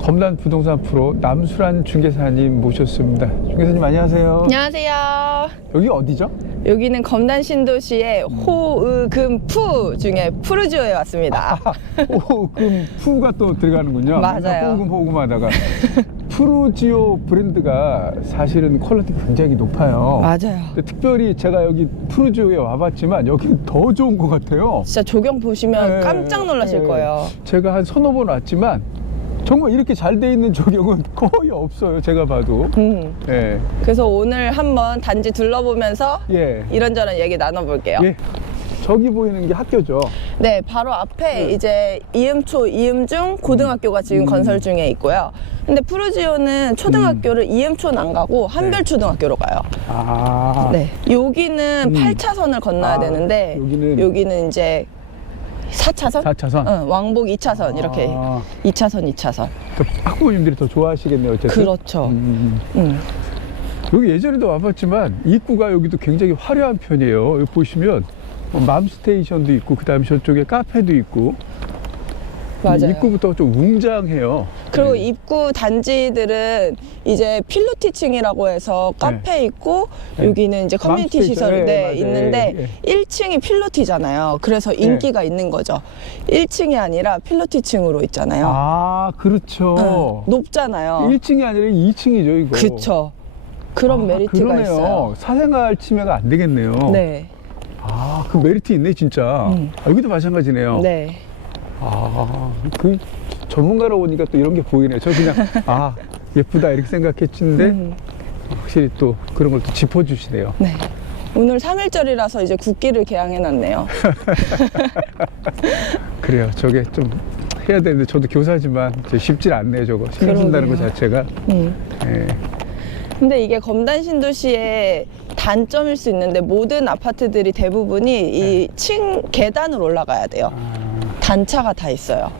검단 부동산 프로 남수란 중개사님 모셨습니다. 중개사님 안녕하세요. 안녕하세요. 여기 어디죠? 여기는 검단 신도시의 호의금푸 중에 푸르지오에 왔습니다. 호금 푸가 또 들어가는군요. 맞아요. 호금 호금하다가 푸르지오 브랜드가 사실은 퀄리티가 굉장히 높아요. 맞아요. 근데 특별히 제가 여기 푸르지오에 와봤지만 여기는 더 좋은 것 같아요. 진짜 조경 보시면 네, 깜짝 놀라실 네. 거예요. 제가 한 서너 번 왔지만 정말 이렇게 잘 돼 있는 조경은 거의 없어요. 제가 봐도. 음. 예. 그래서 오늘 한번 단지 둘러보면서 예. 이런저런 얘기 나눠볼게요. 예. 저기 보이는 게 학교죠. 네, 바로 앞에 네. 이제 이음초, 이음중 고등학교가 지금 음. 건설 중에 있고요. 근데 푸르지오는 초등학교를 이음초는 안 가고 한별초등학교로 가요. 아. 네. 여기는 음. 8차선을 건너야 아, 되는데 여기는 여기는 이제 4차선? 4차선. 응, 왕복 2차선 이렇게 아, 2차선, 2차선. 그 학부모님들이 더 좋아하시겠네요. 어쨌든. 그렇죠. 음. 음. 여기 예전에도 와봤지만 입구가 여기도 굉장히 화려한 편이에요. 여기 보시면 뭐 맘스테이션도 있고 그다음에 저쪽에 카페도 있고 맞아요. 입구부터 좀 웅장해요. 그리고 네. 입구 단지들은 이제 필로티층이라고 해서 카페 있고 네. 여기는 이제 커뮤니티 맘스테이션. 시설이 네, 네. 있는데 예, 1층이 필로티잖아요. 그래서 인기가 있는 거죠. 1층이 아니라 필로티층으로 있잖아요. 아 그렇죠. 응, 높잖아요. 1층이 아니라 2층이죠 이거. 그쵸. 그런 아, 메리트가 그러네요. 있어요. 사생활 침해가 안 되겠네요. 네. 아, 그 메리트 있네, 진짜. 음. 아, 여기도 마찬가지네요. 네. 아, 그 전문가로 오니까 또 이런 게 보이네요. 저 그냥, 아, 예쁘다, 이렇게 생각했는데, 음, 확실히 또 그런 걸 또 짚어주시네요. 네. 오늘 3일절이라서 이제 국기를 개항해놨네요. 그래요. 저게 좀 해야 되는데, 저도 교사지만 쉽질 않네요, 저거. 신경 쓴다는 것. 자체가. 음. 예. 근데 이게 검단 신도시의 단점일 수 있는데 모든 아파트들이 대부분이 이 층 계단을 올라가야 돼요. 아, 단차가 다 있어요.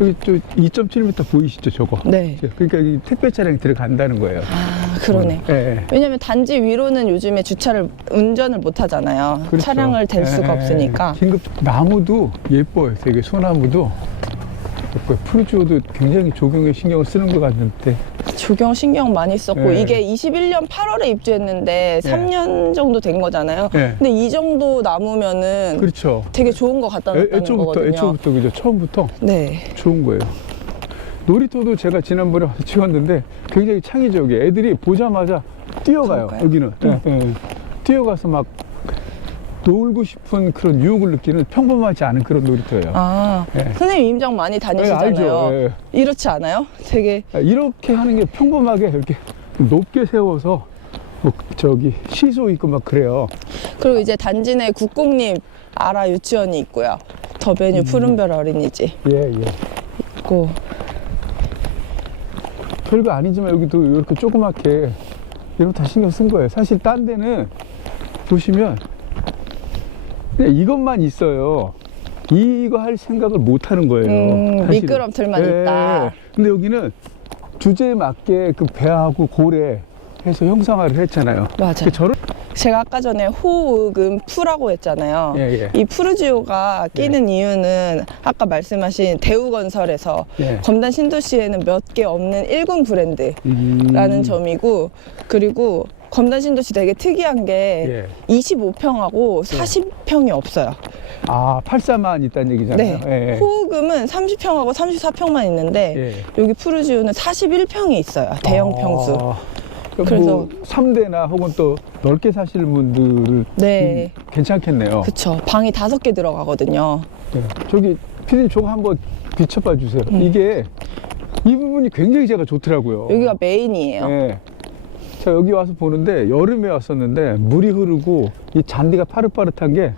여기 또 2.7m 보이시죠, 저거? 네. 그러니까 이 택배 차량이 들어간다는 거예요. 아, 그러네. 예, 예. 왜냐면 단지 위로는 요즘에 주차를 운전을 못 하잖아요. 그렇죠. 차량을 댈 수가 예, 없으니까. 긴급 나무도 예뻐요. 되게 소나무도 예뻐요. 푸르지오도 굉장히 조경에 신경을 쓰는 것 같는데 조경 신경 많이 썼고 네. 이게 21년 8월에 입주했는데 네. 3년 정도 된 거잖아요. 네. 근데 이 정도 나무면은 그렇죠. 되게 좋은 거 갖다 애, 애초부터 거거든요. 애초부터 그죠. 처음부터 네. 좋은 거예요. 놀이터도 제가 지난번에 와서 찍었는데 굉장히 창의적이에요. 애들이 보자마자 뛰어가요. 그럴까요? 여기는 예, 예. 뛰어가서 막 놀고 싶은 그런 유혹을 느끼는 평범하지 않은 그런 놀이터예요. 아, 네. 선생님 임장 많이 다니시잖아요. 알죠. 예. 이렇지 않아요? 되게 아, 이렇게 하는 게 평범하게 이렇게 높게 세워서 뭐 저기 시소 있고 막 그래요. 그리고 이제 단지 내 국공립 아라 유치원이 있고요. 더베뉴 음. 푸른별 어린이집 예, 예. 있고 별거 아니지만 여기도 이렇게 조그맣게 이런 거 다 신경 쓴 거예요. 사실 딴 데는 보시면 그냥 이것만 있어요. 이거 할 생각을 못 하는 거예요. 음, 사실은. 미끄럼틀만 있다. 근데 여기는 주제에 맞게 그 배하고 고래 해서 형상화를 했잖아요. 맞아요. 그 저런 제가 아까 전에 호흡은 푸라고 했잖아요. 예, 예. 이 푸르지오가 끼는 이유는 아까 말씀하신 대우건설에서 예. 검단 신도시에는 몇 개 없는 일군 브랜드라는 음, 점이고 그리고 검단 신도시 되게 특이한 게 예. 25평하고 40평이 없어요. 아, 84만 있다는 얘기잖아요. 네. 예, 예. 호흡음은 30평하고 34평만 있는데 예. 여기 푸르지오는 41평이 있어요. 대형 평수. 아, 그래서- 뭐 3대나 혹은 또 넓게 사시는 분들은 네. 음, 괜찮겠네요. 그쵸. 방이 다섯 개 들어가거든요. 네. 저기 피디님 저거 한번 비춰봐 주세요. 음. 이게 이 부분이 굉장히 제가 좋더라고요. 여기가 메인이에요. 네. 자 여기 와서 보는데 여름에 왔었는데 물이 흐르고 이 잔디가 파릇파릇한 게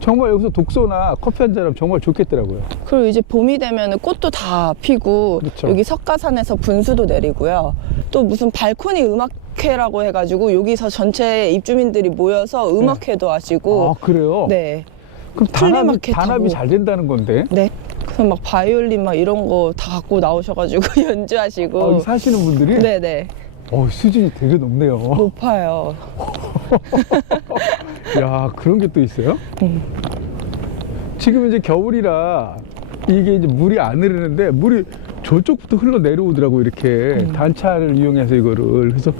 정말 여기서 독서나 커피 한 잔하면 정말 좋겠더라고요. 그리고 이제 봄이 되면 꽃도 다 피고 그쵸. 여기 석가산에서 분수도 내리고요. 또 무슨 발코니 음악회라고 해가지고 여기서 전체 입주민들이 모여서 음악회도 하시고 아 그래요? 네. 그럼 단합이, 단합이. 잘 된다는 건데. 네. 그래서 막 바이올린 막 이런 거 다 갖고 나오셔가지고 연주하시고 아, 사시는 분들이 네네 어, 수준이 되게 높네요. 높아요. 야 그런 게 또 있어요? 음. 지금 이제 겨울이라 이게 이제 물이 안 흐르는데 물이 저쪽부터 흘러 내려오더라고 이렇게 음. 단차를 이용해서 이거를 그래서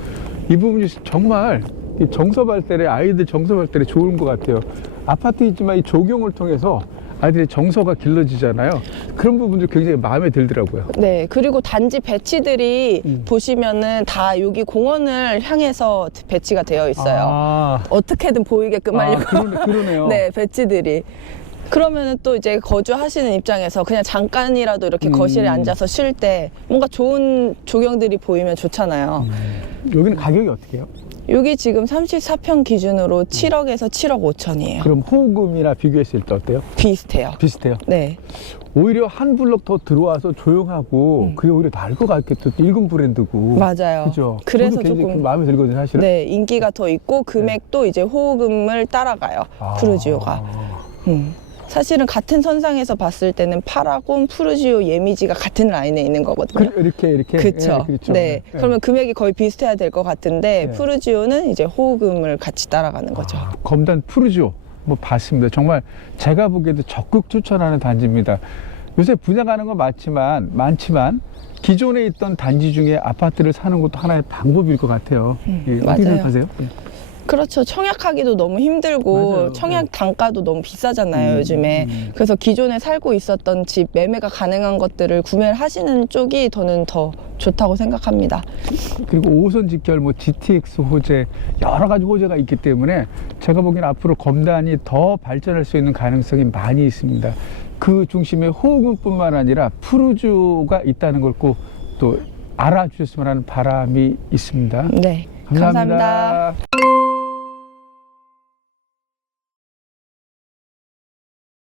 이 부분이 정말 이 정서 발달에 아이들 정서 발달에 좋은 것 같아요. 아파트 있지만 이 조경을 통해서 아이들의 정서가 길러지잖아요. 그런 부분들 굉장히 마음에 들더라고요. 네, 그리고 단지 배치들이 음. 보시면은 다 여기 공원을 향해서 배치가 되어 있어요. 아, 어떻게든 보이게끔 아 하려고. 그러네, 그러네요. 네, 배치들이. 그러면은 또 이제 거주하시는 입장에서 그냥 잠깐이라도 이렇게 음. 거실에 앉아서 쉴 때 뭔가 좋은 조경들이 보이면 좋잖아요. 여기는 가격이 어떻게 해요? 여기 지금 34평 기준으로 7억에서 7억 5천이에요. 그럼 호금이나 비교했을 때 어때요? 비슷해요. 비슷해요. 네. 오히려 한 블럭 더 들어와서 조용하고 음. 그게 오히려 나을 것 같겠다. 또 일군 브랜드고. 맞아요. 그죠. 그래서 저도 굉장히 조금 마음에 들거든요, 사실은. 네, 인기가 더 있고 금액도 이제 호금을 따라가요. 아. 푸르지오가. 음. 사실은 같은 선상에서 봤을 때는 파라곤, 푸르지오, 예미지가 같은 라인에 있는 거거든요. 그, 이렇게 이렇게. 그쵸. 예, 그렇죠. 네. 예. 그러면 금액이 거의 비슷해야 될 것 같은데 네. 푸르지오는 이제 호금을 같이 따라가는 거죠. 아, 검단 푸르지오 뭐 봤습니다. 정말 제가 보기에도 적극 추천하는 단지입니다. 요새 분양하는 건 맞지만 많지만 기존에 있던 단지 중에 아파트를 사는 것도 하나의 방법일 것 같아요. 음, 예, 맞아요. 생각하세요? 예. 그렇죠. 청약하기도 너무 힘들고 맞아요. 청약 단가도 너무 비싸잖아요, 음, 요즘에. 음. 그래서 기존에 살고 있었던 집 매매가 가능한 것들을 구매를 하시는 쪽이 저는 더 좋다고 생각합니다. 그리고 5호선 직결, 뭐 GTX 호재 여러 가지 호재가 있기 때문에 제가 보기엔 앞으로 검단이 더 발전할 수 있는 가능성이 많이 있습니다. 그 중심에 호흡뿐만 아니라 푸르주가 있다는 걸 꼭 또 알아주셨으면 하는 바람이 있습니다. 네. 감사합니다. 감사합니다.